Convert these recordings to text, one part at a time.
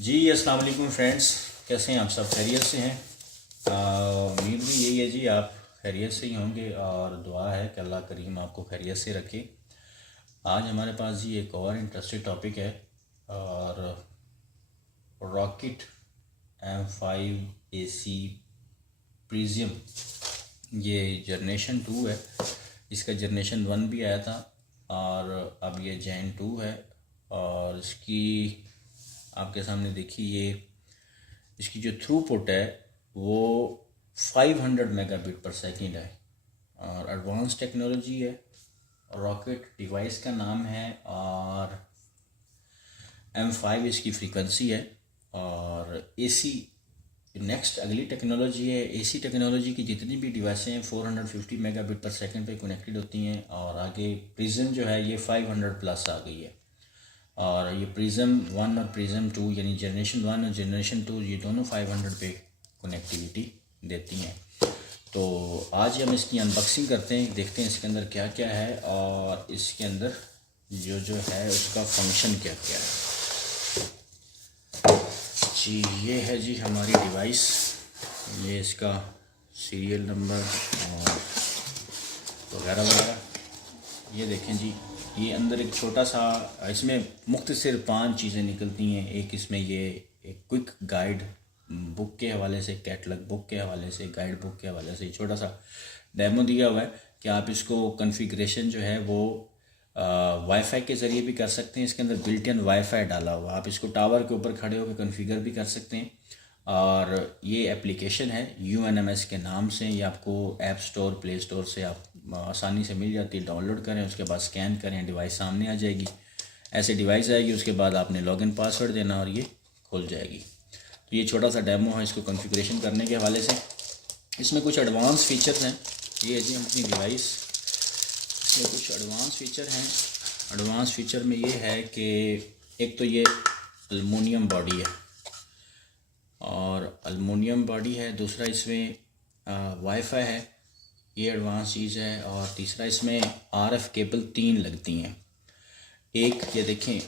जी अस्सलाम वालेकुम फ्रेंड्स, कैसे हैं आप? सब खैरियत से हैं? उम्मीद भी यही है जी, आप खैरियत से ही होंगे और दुआ है कि अल्लाह करीम आपको खैरियत से रखे। आज हमारे पास जी एक और इंटरेस्टिंग टॉपिक है और रॉकेट M5AC प्रीजियम, ये जनरेशन 2 है। इसका जनरेशन 1 भी आया था और अब ये जैन 2 है। और इसकी आपके सामने देखिए, ये इसकी जो थ्रूपुट है वो 500 मेगाबिट पर सेकेंड है और एडवांस टेक्नोलॉजी है। रॉकेट डिवाइस का नाम है और M5 इसकी फ्रीक्वेंसी है। और AC नेक्स्ट अगली टेक्नोलॉजी है। AC टेक्नोलॉजी की जितनी भी डिवाइसें हैं 450 मेगाबिट पर सेकेंड पे कनेक्टेड होती हैं और आगे प्रिज्म जो है ये 500 प्लस आ गई है। और ये प्रिज्म 1 और प्रिज्म 2 यानी जनरेशन 1 और जनरेशन 2 ये दोनों 500 पे कनेक्टिविटी देती हैं। तो आज हम इसकी अनबॉक्सिंग करते हैं, देखते हैं इसके अंदर क्या क्या है और इसके अंदर जो है उसका फंक्शन क्या क्या है। जी ये है जी हमारी डिवाइस, ये इसका सीरियल नंबर और वगैरह वगैरह। ये देखें जी, ये अंदर एक छोटा सा, इसमें मुख्तसर 5 चीज़ें निकलती हैं। एक इसमें ये एक क्विक गाइड बुक के हवाले से, कैटलॉग बुक के हवाले से, गाइड बुक के हवाले से छोटा सा डेमो दिया हुआ है कि आप इसको कॉन्फ़िगरेशन जो है वो वाईफाई के ज़रिए भी कर सकते हैं। इसके अंदर बिल्ट इन वाईफाई डाला हुआ, आप इसको टावर के ऊपर खड़े होकर कॉन्फ़िगर भी कर सकते हैं। और ये एप्लीकेशन है UNMS के नाम से, ये आपको ऐप स्टोर, प्ले स्टोर से आप आसानी से मिल जाती है। डाउनलोड करें, उसके बाद स्कैन करें, डिवाइस सामने आ जाएगी। ऐसे डिवाइस आएगी, उसके बाद आपने लॉगिन पासवर्ड देना और ये खुल जाएगी। तो ये छोटा सा डेमो है इसको कॉन्फ़िगरेशन करने के हवाले से। इसमें कुछ एडवांस फीचर्स हैं। ये है जी अपनी डिवाइस, इसमें कुछ एडवांस फीचर हैं। एडवांस फीचर में ये है कि एक तो ये एल्युमिनियम बॉडी है और एल्युमिनियम बॉडी है। दूसरा इसमें वाईफाई है, ये एडवांस चीज़ है। और तीसरा इसमें RF केबल 3 लगती हैं। एक ये देखें,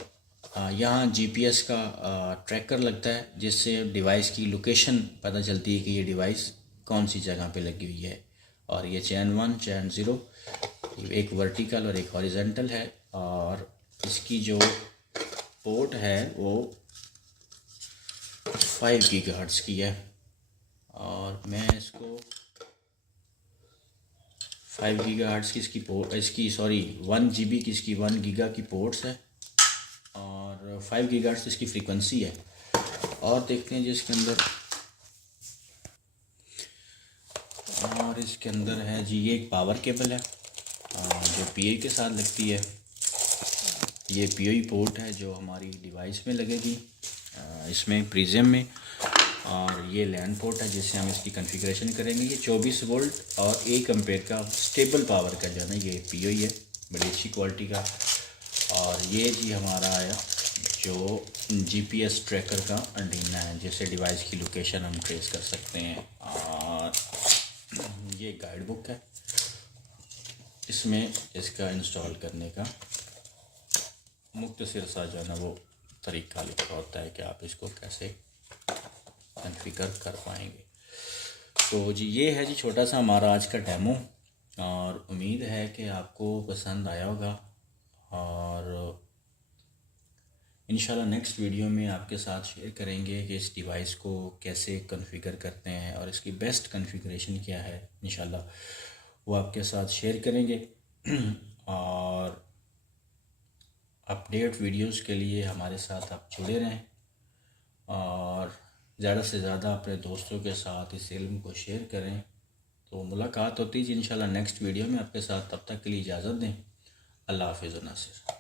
यहाँ GPS का ट्रैकर लगता है जिससे डिवाइस की लोकेशन पता चलती है कि ये डिवाइस कौन सी जगह पे लगी हुई है। और ये चैन 1, चैन 0, एक वर्टिकल और एक हॉरिजेंटल है। और इसकी जो पोर्ट है वो 5 गीगाहर्ट्ज़ की है और मैं इसको 5 गीगाहर्ट्ज़ की इसकी पोर्ट, इसकी सॉरी 1 GB की इसकी 1 गीगा की पोर्ट्स है और 5 गीगाहर्ट्ज़ इसकी फ्रीक्वेंसी है। और देखते हैं जिसके अंदर, और इसके अंदर है जी ये एक पावर केबल है जो PI के साथ लगती है। ये PI पोर्ट है जो हमारी डिवाइस में लगेगी इसमें प्रिज्म में। और ये लैन पोर्ट है जिससे हम इसकी कॉन्फ़िगरेशन करेंगे। ये 24 वोल्ट और 1 एम्पेयर का स्टेबल पावर का जो है ना ये PI है, बड़ी अच्छी क्वालिटी का। और ये जी हमारा आया जो GPS ट्रैकर का एंटीना है जिससे डिवाइस की लोकेशन हम ट्रेस कर सकते हैं। और ये गाइड बुक है, इसमें इसका इंस्टॉल करने का मुख्तसर सा जो है ना वो तरीका लिखा होता है कि आप इसको कैसे कॉन्फ़िगर कर पाएंगे। तो जी ये है जी छोटा सा हमारा आज का डेमो और उम्मीद है कि आपको पसंद आया होगा। और इंशाल्लाह नेक्स्ट वीडियो में आपके साथ शेयर करेंगे कि इस डिवाइस को कैसे कॉन्फ़िगर करते हैं और इसकी बेस्ट कॉन्फ़िगरेशन क्या है। इंशाल्लाह वो आपके साथ शेयर करेंगे। और अपडेट वीडियोस के लिए हमारे साथ आप जुड़े रहें और ज़्यादा से ज़्यादा अपने दोस्तों के साथ इस इल्म को शेयर करें। तो मुलाकात होती है इंशाल्लाह नेक्स्ट वीडियो में आपके साथ, तब तक के लिए इजाज़त दें। अल्लाह हाफ़िज़ नासिर।